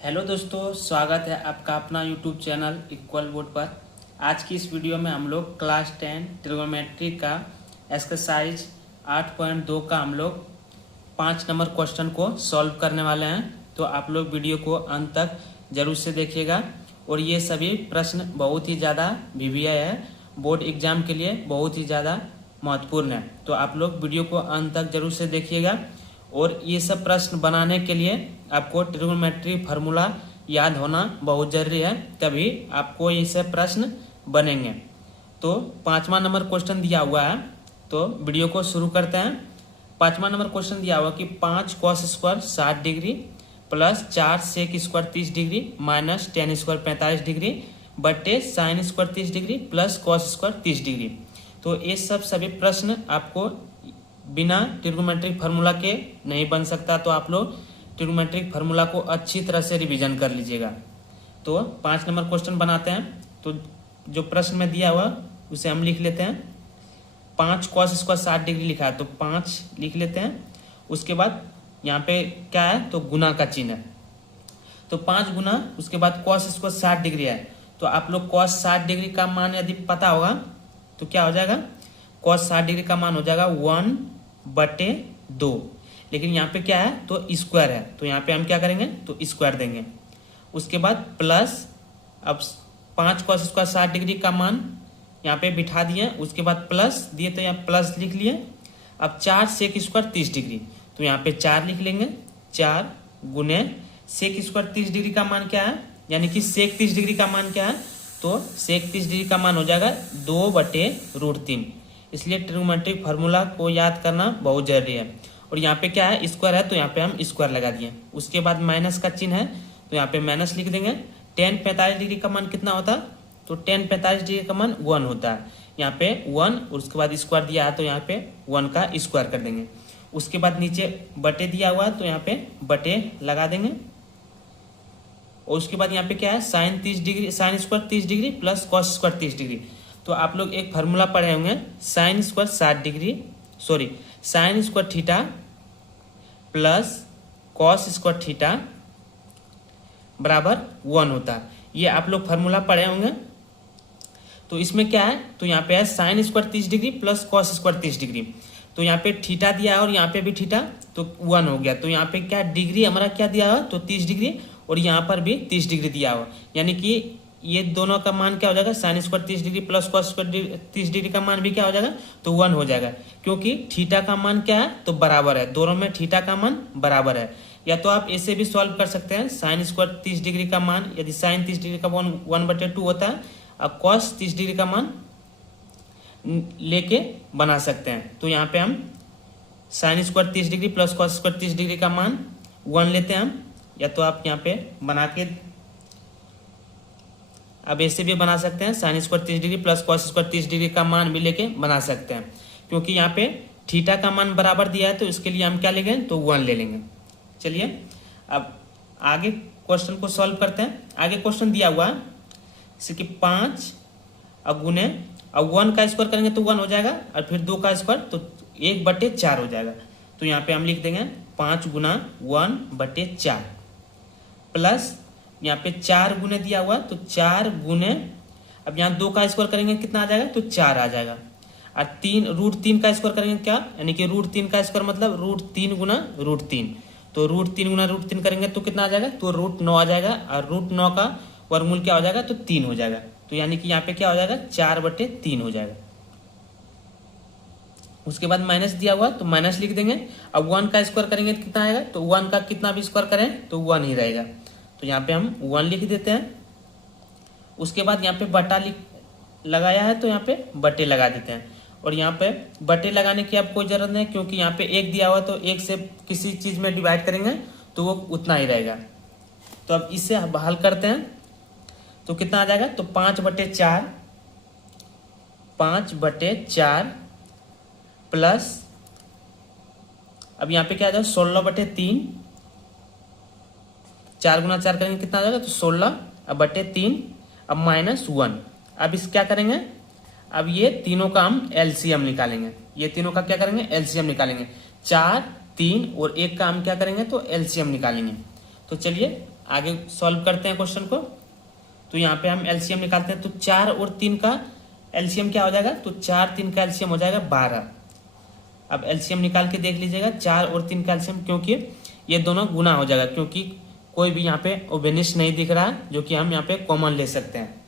Hello दोस्तों, स्वागत है आपका अपना यूट्यूब चैनल इक्वल बोर्ड पर। आज की इस वीडियो में हम लोग क्लास 10 ट्रिगोनोमेट्री का एक्सरसाइज 8.2 का हम लोग 5 नंबर क्वेश्चन को सॉल्व करने वाले हैं। तो आप लोग वीडियो को अंत तक जरूर से देखिएगा। और ये सभी प्रश्न बहुत ही ज़्यादा VVI है, बोर्ड एग्जाम के लिए बहुत ही ज़्यादा महत्वपूर्ण है। तो आप लोग वीडियो को अंत तक जरूर से देखिएगा। और ये सब प्रश्न बनाने के लिए आपको ट्रिगोनोमेट्री फार्मूला याद होना बहुत जरूरी है, तभी आपको ये सब प्रश्न बनेंगे। तो 5वां नंबर क्वेश्चन दिया हुआ है, तो वीडियो को शुरू करते हैं। 5वां नंबर क्वेश्चन दिया हुआ कि 5 cos square 60 degree plus 4 sec square 30 degree minus ten square 45 degree बटे sine square 30 degree plus cos square 30 degree. तो ये सब सभी प्रश्न आपको बिना ट्रिगोनोमेट्रिक फार्मूला के नहीं बन सकता, तो आप लोग ट्रिगोनोमेट्रिक फार्मूला को अच्छी तरह से रिवीजन कर लीजिएगा। तो 5 नंबर क्वेश्चन बनाते हैं। तो जो प्रश्न में दिया हुआ उसे हम लिख लेते हैं। 5 cos स्क्वायर 60 डिग्री लिखा है, तो 5 लिख लेते हैं। उसके बाद यहाँ पे क्या है, तो गुना का चिन्ह है, तो 5 गुना, उसके बाद cos स्क्वायर 60 डिग्री है। तो आप लोग cos 60 डिग्री का मान यदि पता होगा तो क्या हो जाएगा, cos 60 डिग्री का मान हो जाएगा 1/2। लेकिन यहाँ पे क्या है, तो स्क्वायर है, तो यहाँ पे हम क्या करेंगे, तो स्क्वायर देंगे। उसके बाद प्लस, अब 5 cos स्क्वायर 60 डिग्री का मान यहाँ पे बिठा दिए, उसके बाद प्लस दिए तो यहाँ प्लस लिख लिए। अब 4 सेक स्क्वायर 30 डिग्री, तो यहाँ पे 4 लिख लेंगे। 4 गुने सेक स्क्वायर 30 डिग्री का मान क्या है, यानी कि सेक 30 डिग्री का मान क्या है, तो सेक 30 डिग्री का मान हो जाएगा 2/√3। इसलिए ट्रिगोनोमेट्रिक फार्मूला को याद करना बहुत जरूरी है। और यहाँ पे क्या है, स्क्वायर है, तो यहाँ पे हम स्क्वायर लगा दिए। उसके बाद माइनस का चिन्ह है, तो यहाँ पे माइनस लिख देंगे। टेन 45 डिग्री का मान कितना होता है, तो टेन 45 डिग्री का मान 1 होता है। यहाँ पे 1 और उसके बाद स्क्वायर दिया है, तो यहाँ पे 1 का स्क्वायर कर देंगे। उसके बाद नीचे बटे दिया हुआ है, तो यहाँ पे बटे लगा देंगे। और उसके बाद यहाँ पे क्या है, sine 30 degree, sine square 30 degree plus cos square 30 degree. तो आप लोग एक फार्मूला पढ़े होंगे, sine square 60 degree, sorry sine square theta plus cos square theta बराबर 1 होता है। ये आप लोग फार्मूला पढ़े होंगे। तो इसमें क्या है, तो यहाँ पे है sign square 30 degree plus cos square 30 degree. तो यहाँ पे थीटा दिया है और यहाँ पे भी थीटा, तो 1 हो गया। तो यहाँ पे क्या डिग्री हमारा क्या दिया हुआ, तो 30 डिग्री, और यहाँ पर भी 30 डिग्री दिया हुआ, यानी कि ये दोनों का मान क्या हो जाएगा, sign square 30 degree plus cos square 30 degree का मान भी क्या हो जाएगा, तो 1 हो जाएगा। क्योंकि थीटा का मान क्या है, तो बराबर है, दोनों में थीटा का मान बराबर है। या तो आप ऐसे भी सॉल्व कर सकते हैं, साइन स्क्वायर 30 डिग्री का मान, यदि साइन 30 डिग्री का मान 1/2 होता है, और कॉस 30 डिग्री का मान लेके बना सकते हैं। तो यहाँ पे हम sign square 30 degree plus cos square 30 degree का मान 1 लेते हैं हम। या तो आप यहाँ पे बना के अब ऐसे भी बना सकते हैं, sign square 30 degree plus cos square 30 degree का मान भी लेके बना सकते हैं। क्योंकि यहाँ पे थीटा का मान बराबर दिया है, तो इसके लिए हम क्या लेंगे, तो 1 ले लेंगे। चलिए अब आगे क्वेश्चन को सॉल्व करते हैं। आगे क्वेश्चन दिया हुआ है जैसे कि 5 अब गुने, अब 1 का स्क्वायर करेंगे तो 1 हो जाएगा, और फिर 2 का स्क्वायर तो 1/4 हो जाएगा। तो यहाँ पे हम लिख देंगे 5 गुना 1/4 प्लस यहाँ पे 4 गुने दिया हुआ, तो 4 गुने, अब यहाँ 2 का स्क्वायर करेंगे कितना आ जाएगा, तो 4 आ जाएगा। और 3√3 का स्क्वायर करेंगे क्या, यानी कि √3 का स्क्वायर मतलब √3 गुना √3, तो √3 गुना √3 करेंगे तो कितना आ जाएगा, तो √9 आ जाएगा। और √9 का वर्गमूल क्या हो जाएगा, तो 3 हो जाएगा। तो यानी कि यहाँ पे क्या हो जाएगा, 4/3 हो जाएगा। उसके बाद माइनस दिया हुआ, तो माइनस लिख देंगे। अब 1 का स्क्वायर करेंगे तो कितना आएगा, तो 1 का कितना भी स्क्वायर करें तो 1 ही रहेगा। तो यहाँ पे हम 1 लिख देते हैं। उसके बाद यहाँ पे बटा लगाया है, तो यहाँ पे बटे लगा देते हैं। और यहाँ पे बटे लगाने की अब कोई जरूरत नहीं, क्योंकि यहाँ पे 1 दिया हुआ, तो 1 से किसी चीज में डिवाइड करेंगे तो वो उतना ही रहेगा। तो अब इससे हल करते हैं, तो कितना आ जाएगा, तो 5/4 प्लस, अब यहाँ पे क्या आ जाएगा, 16/3, 4 गुना 4 करेंगे कितना आ जाएगा, तो 16/3, अब -1। अब इस क्या करेंगे, अब ये तीनों का हम एलसीएम निकालेंगे। ये तीनों का क्या करेंगे, एलसीएम निकालेंगे। 4, 3 और 1 का हम क्या करेंगे, तो एलसीएम निकालेंगे। तो चलिए आगे सॉल्व करते हैं क्वेश्चन को। तो यहाँ पे हम एलसीएम निकालते हैं। तो 4 और 3 का एलसीएम क्या हो जाएगा? तो 4 3 का एलसीएम हो जाएगा 12। अब एलसीएम निकाल के देख लीजिएगा 4 और 3 का एलसीएम, क्योंकि ये दोनों गुना हो जाएगा, क्योंकि कोई भी यहाँ पे ओबेनिश नहीं दिख रहा है जो कि हम यहाँ पे कॉमन ले सकते हैं।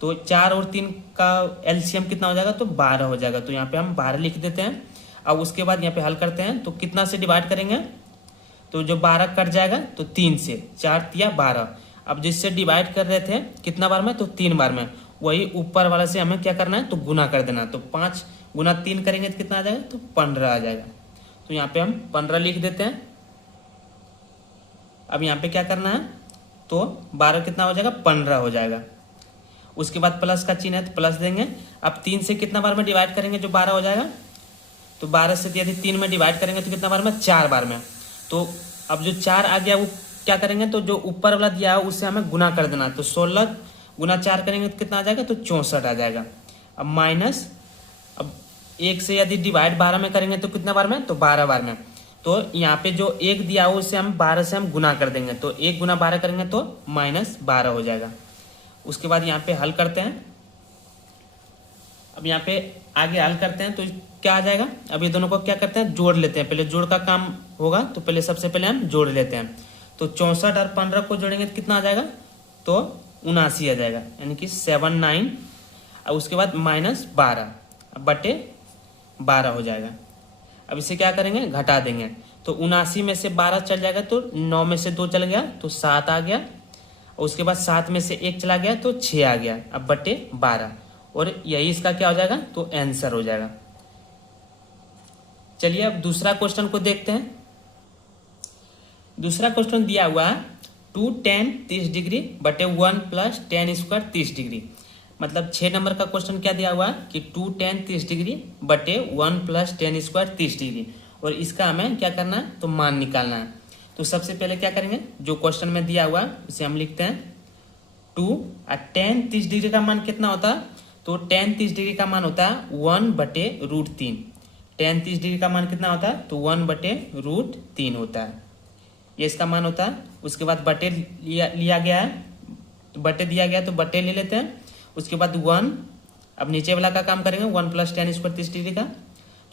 तो 4 और 3 का एलसीएम कितना हो जाएगा? तो 12 हो जाएगा। तो यहाँ पे हम 12 लिख देते हैं। अब उसके बाद यहाँ पे हल करते हैं। तो कितना से डिवाइड करेंगे? तो जो 12 कट जाएगा तो 3 से, 4 तिया 12। अब जिससे डिवाइड कर रहे थे कितना बार में? तो 3 बार में। वही ऊपर वाला से हमें क्या करना है? तो गुना कर देना। तो 5 गुना 3 करेंगे तो कितना आ जाएगा? तो 15 आ जाएगा। तो यहाँ पे हम 15 लिख देते हैं। अब यहाँ पे क्या करना है? तो 12 कितना हो जाएगा? 15 हो जाएगा। उसके बाद प्लस का चिन्ह है तो प्लस देंगे। अब 3 से कितना बार में डिवाइड करेंगे जो 12 हो जाएगा? तो 12 से यदि 3 में डिवाइड करेंगे तो कितना बार में? 4 बार में। तो अब जो 4 आ गया वो क्या करेंगे? तो जो ऊपर वाला दिया है उससे हमें गुना कर देना। तो 16 गुना 4 करेंगे तो कितना आ जाएगा? तो 64 आ जाएगा। अब माइनस, अब 1 से यदि डिवाइड 12 में करेंगे तो कितना बार में? तो 12 बार में। तो यहाँ पे जो 1 दिया हो उससे हम 12 से हम गुना कर देंगे। तो 1 गुना 12 करेंगे तो -12 हो जाएगा। उसके बाद यहाँ पे हल करते हैं। अब यहाँ पे आगे हल करते हैं तो क्या आ जाएगा? अब ये दोनों को क्या करते हैं? जोड़ लेते हैं। पहले जोड़ का काम होगा तो पहले सबसे पहले हम जोड़ लेते हैं। तो 64 और 15 को जोड़ेंगे तो कितना आ जाएगा? तो 79 आ जाएगा, यानी कि 79। अब उसके बाद -12 बटे 12 हो जाएगा। अब इसे क्या करेंगे? घटा देंगे। तो 79 में से 12 चल जाएगा तो 9 में से 2 चल गया तो 7 आ गया। और उसके बाद 7 में से 1 चला गया तो 6 आ गया। अब बटे 12, और यही इसका क्या हो जाएगा? तो आंसर हो जाएगा। चलिए अब दूसरा क्वेश्चन को देखते हैं। दूसरा क्वेश्चन दिया हुआ है 2 tan 30 डिग्री बटे 1 + tan स्क्वायर 30 डिग्री। मतलब 6 नंबर का क्वेश्चन क्या दिया हुआ है कि 2 tan 30 डिग्री बटे 1 + tan स्क्वायर 30 डिग्री, और इसका हमें क्या करना है? तो मान निकालना है। तो सबसे पहले क्या करेंगे? जो क्वेश्चन में दिया हुआ है उसे हम लिखते हैं 2 और tan 30 डिग्री का मान कितना होता है? तो tan 30 डिग्री का मान होता है 1/√3। tan 30 डिग्री का मान कितना होता है? तो 1/√3 होता है, ये इसका मान होता है। उसके बाद बटे लिया गया है, तो बटे दिया गया तो बटे ले लेते हैं। उसके बाद 1, अब नीचे वाला का काम करेंगे 1 + tan स्क्वायर 30 डिग्री का।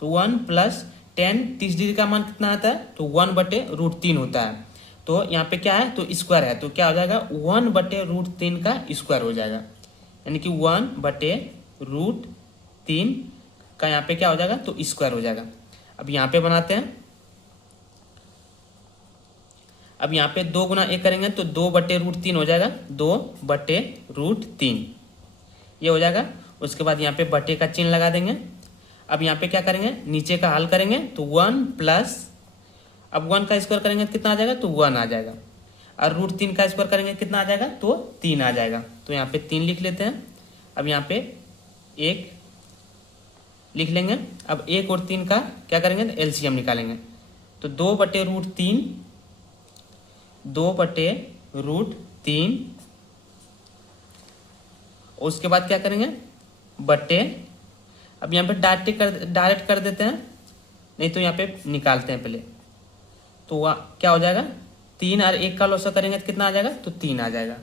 तो 1 + tan 30 डिग्री का मान कितना आता है? तो 1/√3 होता है। तो यहाँ पे क्या है? तो स्क्वायर है, तो क्या हो जाएगा? 1/√3 का स्क्वायर हो जाएगा, यानी कि 1/√3 का यहाँ पे क्या हो जाएगा? तो स्क्वायर हो जाएगा। अब यहाँ पे बनाते हैं। अब यहाँ पे 2 गुना 1 करेंगे तो 2/√3 हो जाएगा, 2/√3 ये हो जाएगा। उसके बाद यहाँ पे बटे का चिन्ह लगा देंगे। अब यहाँ पे क्या करेंगे? नीचे का हल करेंगे तो 1 प्लस, अब 1 का स्क्वायर करेंगे तो कितना आ जाएगा? तो 1 आ जाएगा। और √3 का स्क्वायर करेंगे कितना आ जाएगा? तो 3 आ जाएगा। तो यहाँ पे 3 लिख लेते हैं। अब यहाँ पे 1 लिख लेंगे। अब 1 और 3 का क्या करेंगे? तो एलसीएम निकालेंगे। तो 2/√3 2/√3, उसके बाद क्या करेंगे? बटे, अब यहाँ पे डायरेक्ट कर देते हैं, नहीं तो यहाँ पे निकालते हैं पहले। तो क्या हो जाएगा? 3 और 1 का लॉसा करेंगे तो कितना आ जाएगा? तो 3 आ जाएगा।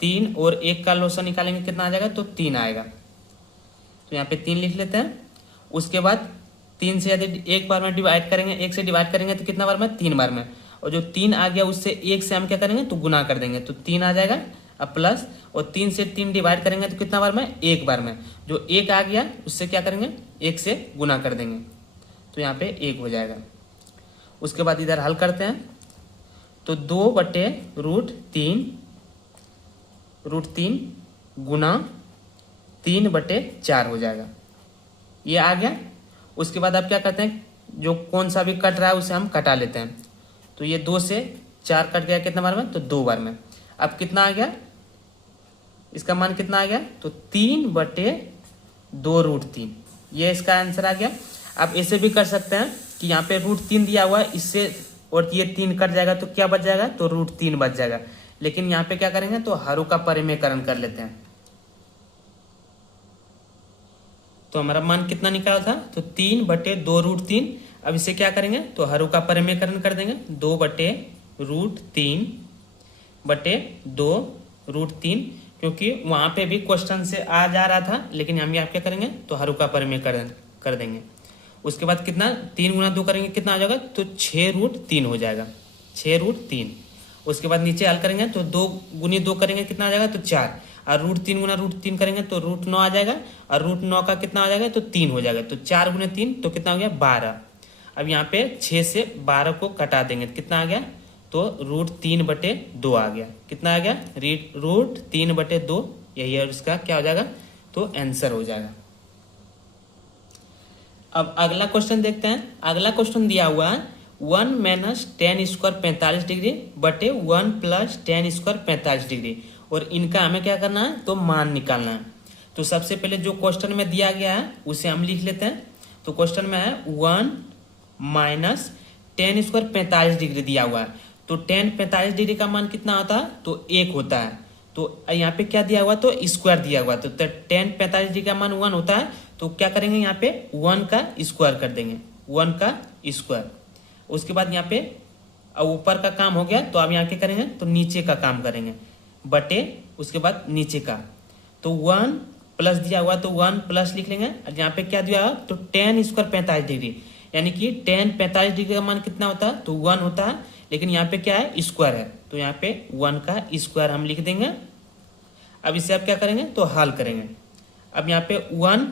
3 और 1 का लॉसा निकालेंगे कितना आ जाएगा? तो 3 आएगा। तो यहाँ पे 3 लिख लेते हैं। उसके बाद 3 से यदि 1 बार में डिवाइड करेंगे, 1 से डिवाइड करेंगे तो कितना बार में? 3 बार में। और जो 3 आ गया उससे 1 से हम क्या करेंगे? तो गुना कर देंगे, तो 3 आ जाएगा। अब प्लस, और 3 से 3 डिवाइड करेंगे तो कितना बार में? 1 बार में। जो 1 आ गया उससे क्या करेंगे? 1 से गुना कर देंगे, तो यहाँ पे 1 हो जाएगा। उसके बाद इधर हल करते हैं। तो 2/√3 गुना 3/4 हो जाएगा, ये आ गया। उसके बाद अब क्या करते हैं? जो कौन सा भी कट रहा है उसे हम कटा लेते हैं। तो ये 2 से 4 कट गया कितना बार में? तो 2 बार में। अब कितना आ गया? इसका मान कितना आ गया? तो 3/2√3, ये इसका आंसर आ गया। आप ऐसे भी कर सकते हैं कि यहाँ पे √3 दिया हुआ है, इससे और ये 3 कट जाएगा तो क्या बच जाएगा? तो √3 बच जाएगा। लेकिन यहाँ पे क्या करेंगे? तो हरों का परिमेयकरण कर लेते हैं। तो हमारा मान कितना निकाला था? तो 3/2√3। अब इसे क्या करेंगे? तो हरों का परिमेयकरण कर देंगे। 2/√3 बटे 2 √3, क्योंकि वहाँ पे भी क्वेश्चन से आ जा रहा था, लेकिन हम यहाँ क्या करेंगे तो हरुका पर में कर देंगे। उसके बाद कितना 3 गुना 2 करेंगे कितना आ जाएगा तो 6√3 हो जाएगा, 6√3। उसके बाद नीचे हल करेंगे तो 2 गुनी 2 करेंगे कितना आ जाएगा तो 4, और √3 गुना √3 करेंगे तो √9 आ जाएगा, और √9 का कितना आ जाएगा तो 3 हो जाएगा, तो 4 गुना 3 तो कितना हो गया 12। अब यहाँ पे 6 से 12 को कटा देंगे, कितना आ गया तो √3/2 आ गया, कितना आ गया √3/2, यही है इसका क्या हो जाएगा तो आंसर हो जाएगा। अब अगला क्वेश्चन देखते हैं। अगला क्वेश्चन दिया हुआ है 1 - tan² 45 डिग्री बटे 1 + tan² 45 डिग्री, और इनका हमें क्या करना है तो मान निकालना है। तो सबसे पहले जो क्वेश्चन में दिया गया है उसे हम लिख लेते हैं। तो क्वेश्चन में है 1 - tan² 45 डिग्री दिया हुआ है, तो tan 45 डिग्री का मान कितना होता है तो 1 होता है। तो यहाँ पे क्या दिया हुआ तो स्क्वायर दिया हुआ, तो tan 45 डिग्री का मान 1 होता है, तो क्या करेंगे यहाँ पे 1 का स्क्वायर कर देंगे, 1 का स्क्वायर। उसके बाद यहाँ पे ऊपर का काम हो गया, तो अब यहाँ क्या करेंगे तो नीचे का काम करेंगे, बटे उसके बाद नीचे का, तो 1 प्लस दिया हुआ तो 1 प्लस लिख लेंगे। यहाँ पे क्या दिया हुआ तो tan² 45 डिग्री, यानी कि tan 45 डिग्री का मान कितना होता है तो 1 होता है, लेकिन यहाँ पे क्या है स्क्वायर है, तो यहाँ पे 1 का स्क्वायर हम लिख देंगे। अब इसे आप क्या करेंगे तो हल करेंगे। अब यहाँ पे 1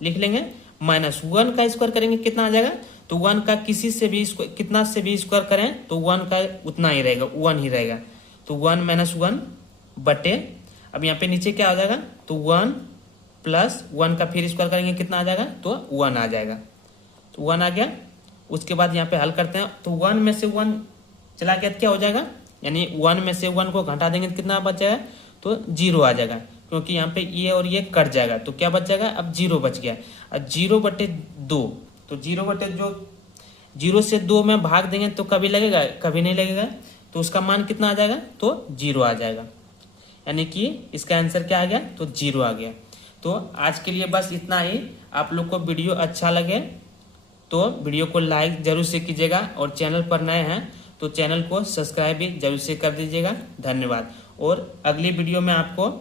लिख लेंगे, माइनस 1 का स्क्वायर करेंगे कितना आ जाएगा तो 1 का किसी से भी कितना से भी स्क्वायर करें तो 1 का उतना ही रहेगा, 1 ही रहेगा, तो 1 - 1 बटे, अब यहाँ पे नीचे क्या आ जाएगा तो 1 + 1 का फिर स्क्वायर करेंगे कितना आ जाएगा तो 1 आ जाएगा, तो 1 आ गया। उसके बाद यहाँ पे हल करते हैं, तो 1 में से 1 चला गया क्या हो जाएगा, यानी 1 में से 1 को घटा देंगे तो कितना बच जाएगा तो 0 आ जाएगा, क्योंकि यहाँ पे ये और ये कट जाएगा, तो क्या बच जाएगा अब 0 बच गया। अब 0/2, तो 0 से 2 में भाग देंगे तो कभी लगेगा कभी नहीं लगेगा, तो उसका मान कितना आ जाएगा तो 0 आ जाएगा, यानी कि इसका आंसर क्या आ गया तो 0 आ गया। तो आज के लिए बस इतना ही। आप लोग को वीडियो अच्छा लगे तो वीडियो को लाइक जरूर से कीजिएगा, और चैनल पर नए हैं तो चैनल को सब्सक्राइब भी जरूर से कर दीजिएगा। धन्यवाद। और अगली वीडियो में आपको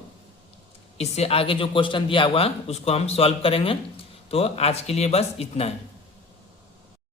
इससे आगे जो क्वेश्चन दिया हुआ उसको हम सॉल्व करेंगे। तो आज के लिए बस इतना है।